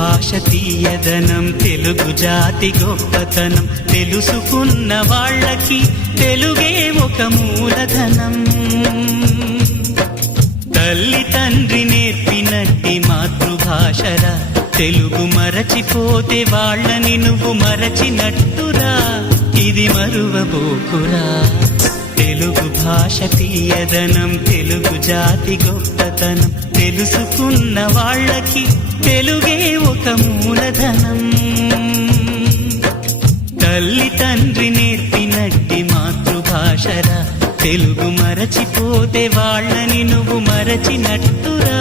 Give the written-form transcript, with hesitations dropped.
భాష తీయదనం, తెలుగు జాతి గొప్పతనం, తెలుసుకున్న వాళ్ళకి తెలుగే ఒక మూలధనం. తల్లి తండ్రి నేర్పినట్టి మాతృభాషరా, తెలుగు మరచిపోతే వాళ్ళని నువ్వు మరచినట్టురా, ఇది మరువబోకురా. తెలుగు భాష తీయదనం, తెలుగు జాతి గొప్పతనం, తెలుసుకున్న వాళ్ళకి తెలుగే ఒక మూలధనం. తల్లి తండ్రి నేర్పినట్టి మాతృభాషరా, తెలుగు మరచిపోతే వాళ్ళని నువ్వు మరచినట్టురా.